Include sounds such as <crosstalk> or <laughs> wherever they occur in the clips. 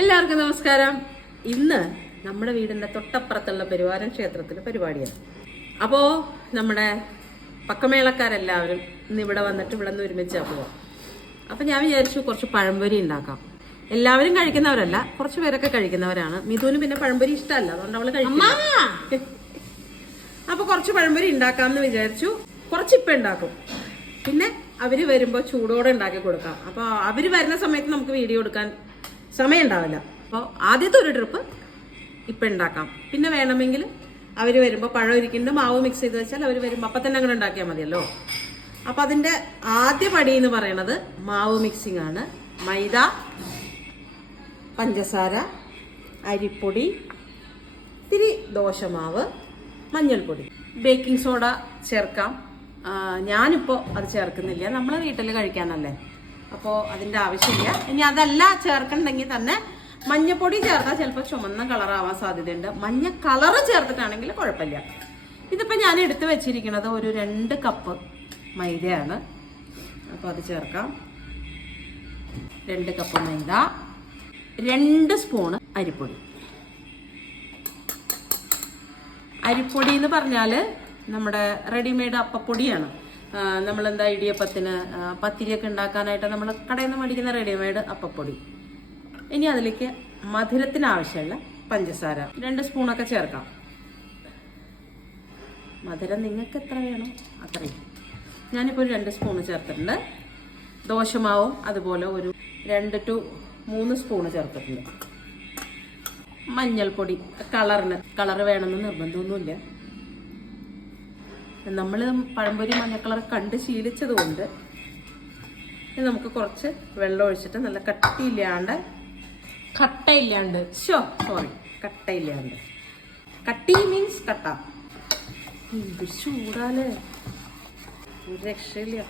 എല്ലാവർക്കും നമസ്കാരം. ഇന്ന് നമ്മുടെ വീടിന്റെ തൊട്ടപ്പുറത്തുള്ള പെരുവാരം ക്ഷേത്രത്തിൽ പരിപാടിയാണ്. അപ്പോൾ നമ്മുടെ പക്കമേളക്കാരെല്ലാവരും ഇന്ന് ഇവിടെ വന്നിട്ട് ഇവിടെ നിന്ന് ഒരുമിച്ചാ പോവാം. അപ്പൊ ഞാൻ വിചാരിച്ചു കുറച്ച് പഴംപൊരി ഉണ്ടാക്കാം. എല്ലാവരും കഴിക്കുന്നവരല്ല കുറച്ച് പേരൊക്കെ കഴിക്കുന്നവരാണ്. മിഥുന് പിന്നെ പഴംപൊരി ഇഷ്ടമല്ല അതുകൊണ്ട് അവൾ കഴിക്കില്ല. അപ്പൊ കുറച്ച് പഴംപൊരി ഉണ്ടാക്കാമെന്ന് വിചാരിച്ചു. കുറച്ച് ഇപ്പൊ ഉണ്ടാക്കും. പിന്നെ അവർ വരുമ്പോൾ ചൂടോടെ ഉണ്ടാക്കി കൊടുക്കാം. അപ്പൊ അവർ വരുന്ന സമയത്ത് നമുക്ക് വീഡിയോ എടുക്കാൻ സമയം ഉണ്ടാവില്ല അപ്പോൾ ആദ്യത്തെ ഒരു ട്രിപ്പ് ഇപ്പം ഉണ്ടാക്കാം. പിന്നെ വേണമെങ്കിൽ അവർ വരുമ്പോൾ പഴം ഇരിക്കുന്നുണ്ട് മാവ് മിക്സ് ചെയ്ത് വെച്ചാൽ അവർ വരുമ്പോൾ അപ്പം തന്നെ അങ്ങനെ ഉണ്ടാക്കിയാൽ മതിയല്ലോ. അപ്പം അതിന്റെ ആദ്യ പടി എന്ന് പറയുന്നത് മാവ് മിക്സിംഗ് ആണ്. മൈദ പഞ്ചസാര അരിപ്പൊടി ഇത്തിരി ദോശമാവ് മഞ്ഞൾപ്പൊടി. ബേക്കിംഗ് സോഡ ചേർക്കാം. ഞാനിപ്പോൾ അത് ചേർക്കുന്നില്ല. നമ്മളെ വീട്ടിൽ കഴിക്കാനല്ലേ? അപ്പോൾ അതിന്റെ ആവശ്യമില്ല. ഇനി അതല്ല ചേർക്കണ്ടെങ്കിൽ തന്നെ മഞ്ഞപ്പൊടി ചേർത്താൽ ചിലപ്പോൾ ചുമന്ന കളറാവാൻ സാധ്യതയുണ്ട്. മഞ്ഞ കളറ് ചേർത്തിട്ടാണെങ്കിൽ കുഴപ്പമില്ല. ഇതിപ്പോൾ ഞാൻ എടുത്തു വെച്ചിരിക്കുന്നത് ഒരു രണ്ട് കപ്പ് മൈദയാണ്. അപ്പോൾ അത് ചേർക്കാം. രണ്ട് കപ്പ് മൈദ രണ്ട് സ്പൂണ് അരിപ്പൊടി. അരിപ്പൊടി എന്ന് പറഞ്ഞാൽ നമ്മുടെ റെഡിമെയ്ഡ് അപ്പപ്പൊടിയാണ്. നമ്മളെന്താ ഇടിയപ്പത്തിന് പത്തിരിയൊക്കെ ഉണ്ടാക്കാനായിട്ട് നമ്മൾ കടയിൽ നിന്ന് മേടിക്കുന്ന റെഡിമെയ്ഡ് അപ്പപ്പൊടി. ഇനി അതിലേക്ക് മധുരത്തിന് ആവശ്യമുള്ള പഞ്ചസാര. രണ്ട് സ്പൂണൊക്കെ ചേർക്കാം. മധുരം നിങ്ങൾക്ക് എത്ര വേണം അത്രയും. ഞാനിപ്പോൾ ഒരു രണ്ട് സ്പൂണ് ചേർത്തിട്ടുണ്ട്. ദോശമാവും അതുപോലെ ഒരു രണ്ട് ടു മൂന്ന് സ്പൂണ് ചേർത്തിട്ടുണ്ട്. മഞ്ഞൾപ്പൊടി കളറിന് കളർ വേണമെന്ന് നിർബന്ധമൊന്നുമില്ല. നമ്മൾ പഴംപൊരി മഞ്ഞ കളർ കണ്ട് ശീലിച്ചത് കൊണ്ട് ഇനി നമുക്ക് കുറച്ച് വെള്ളം ഒഴിച്ചിട്ട് നല്ല കട്ടിയില്ലാണ്ട് കട്ടയില്ലാണ്ട്. Show sorry കട്ടയില്ലാണ്ട്. കട്ടി മീൻസ് കട്ട. ഇത് ചൂടാൽ ഒരു രക്ഷയില്ല.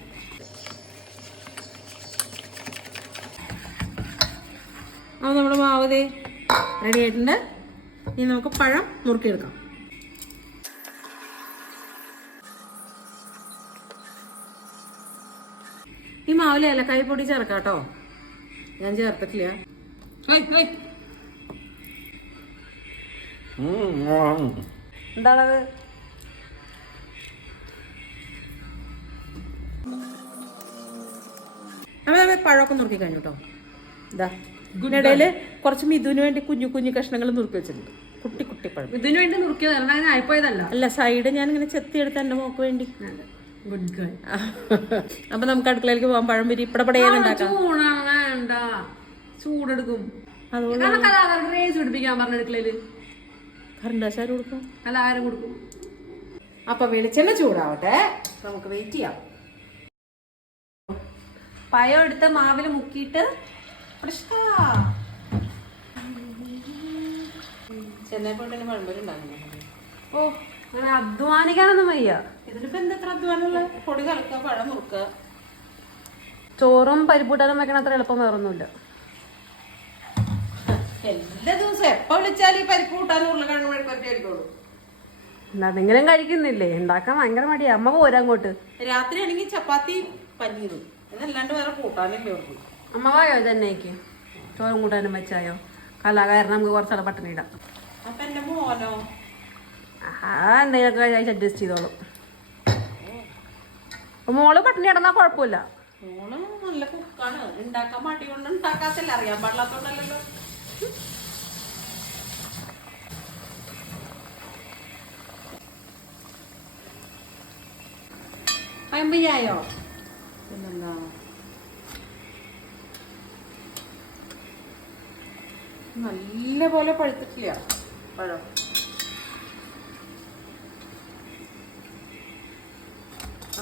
അത് നമ്മുടെ മാവതേ റെഡി ആയിട്ടുണ്ട്. ഇനി നമുക്ക് പഴം മുറുക്കിയെടുക്കാം. ഈ മാവിൽ ഏലക്കായ പൊടി ചേർക്കാട്ടോ. കേട്ടോ ഞാൻ ചേർത്തിട്ടില്ല. എന്താണത്? നമ്മൾ പഴമൊക്കെ നുറുക്കി കഴിഞ്ഞു കേട്ടോ ഇതാ ഇതിനിടയിൽ കുറച്ച് മിഥുവിന് വേണ്ടി കുഞ്ഞു കുഞ്ഞു കഷ്ണങ്ങൾ നുറുക്കി വെച്ചിട്ടുണ്ട്. കുട്ടി കുട്ടി പഴം. ഇതിനു വേണ്ടി നുറുക്കിയതല്ല അങ്ങനെ ആയിപ്പോയതല്ല അല്ല സൈഡ് ഞാൻ ഇങ്ങനെ ചെത്തി എടുത്ത എന്റെ മോക്ക് വേണ്ടി. ഗുഡ് ഗേൾ <laughs> അപ്പൊ നമുക്ക് അടുക്കളയിലേക്ക് പോകാൻ പഴം പിരി ഇപ്പടപടയാൻ ഉണ്ടാക്കാം. ചൂടെടുക്കും. പിടിപ്പിക്കാൻ പറഞ്ഞ അടുക്കളയിൽ. കറണ്ടാശാര് കൊടുക്കും. കൊടുക്കും? അപ്പൊ വെളിച്ചെണ്ണ ചൂടാവട്ടെ. നമുക്ക് വെയിറ്റ് ചെയ്യാം. പഴം എടുത്ത് മാവിൽ മുക്കിയിട്ട് പ്രശ്നാ. ചെന്നൈ പോയിട്ട് പഴംപൊരി ഉണ്ടാക്കുന്നു ഓ അങ്ങനെ അധ്വാനിക്കാനൊന്നും വയ്യ. ഇതിനിപ്പോ എന്തെത്ര അധ്വാനമുള്ള പൊടി കലക്കുക പഴം മുറുക്കുക ചോറും പരിപ്പൂട്ടാനും വെക്കണ അത്ര എളുപ്പം വേറൊന്നുമില്ല. എല്ലാ ദിവസവും എപ്പോ വിളിച്ചാലും ഈ പരിപ്പ് കൂട്ടാനും ഉരുളക്കിഴങ്ങ് മെഴുക്കുവരട്ടി ആയിരിക്കുള്ളൂ. എന്തെങ്കിലും കഴിക്കുന്നില്ലേ? ഉണ്ടാക്കാൻ ഭയങ്കര മടിയാ. അമ്മ പോരാ അങ്ങോട്ട്. രാത്രി ആണെങ്കിൽ ചപ്പാത്തി പനീറും അതല്ലാണ്ട് വേറെ കൂട്ടാനില്ലേ ഉള്ളൂ. അമ്മ വായോ തന്നേക്ക് ചോറും കൂട്ടാനും വെച്ചായോ? കലാകാരൻ നമുക്ക് കുറച്ചാളെ പട്ടണിയിടാം. അപ്പൊ എന്റെ മോനോ? ആ എന്തെങ്കിലുമൊക്കെ കഴിച്ച് അഡ്ജസ്റ്റ് ചെയ്തോളും. മോൾ പട്ടിണി കിടന്നാ കുഴപ്പമില്ല. നല്ല നല്ല പോലെ പഴുത്തിട്ടില്ല. പഴം.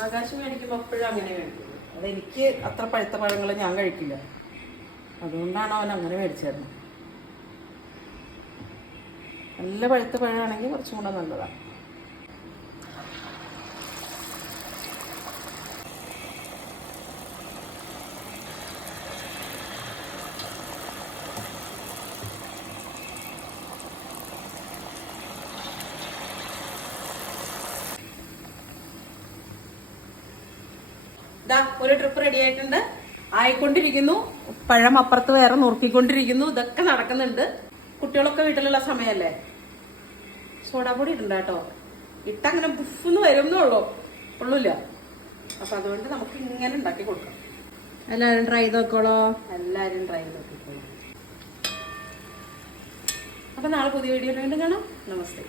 ആകാശം മേടിക്കുമ്പോൾ അപ്പോഴും അങ്ങനെ മേടിക്കുള്ളൂ അതെനിക്ക് അത്ര പഴുത്ത പഴങ്ങൾ ഞാൻ കഴിക്കില്ല. അതുകൊണ്ടാണ് അവൻ അങ്ങനെ മേടിച്ചത് നല്ല പഴുത്ത പഴമാണെങ്കിൽ കുറച്ചും കൂടെ നല്ലതാണ് ദാ ഒരു ട്രിപ്പ് റെഡി ആയിട്ടുണ്ട്. ആയിക്കൊണ്ടിരിക്കുന്നു. പഴം അപ്പുറത്ത് വേറെ നുറുക്കിക്കൊണ്ടിരിക്കുന്നു. ഇതൊക്കെ നടക്കുന്നുണ്ട്. കുട്ടികളൊക്കെ വീട്ടിലുള്ള സമയമല്ലേ സോഡാപൊടി ഇടണ്ട കേട്ടോ. ഇട്ടങ്ങനെ ബുഫെന്ന് വരുന്നേ ഉള്ളൂ. ഉള്ളൂല്ല. അപ്പൊ അതുകൊണ്ട് നമുക്ക് ഇങ്ങനെ ഉണ്ടാക്കി കൊടുക്കാം. എല്ലാരും ട്രൈ ചെയ്ത് നോക്കോളോ എല്ലാരും ട്രൈ നോക്കിക്കോളൂ അപ്പൊ നാളെ പുതിയ വീഡിയോ വീണ്ടും കാണാം. നമസ്തേ.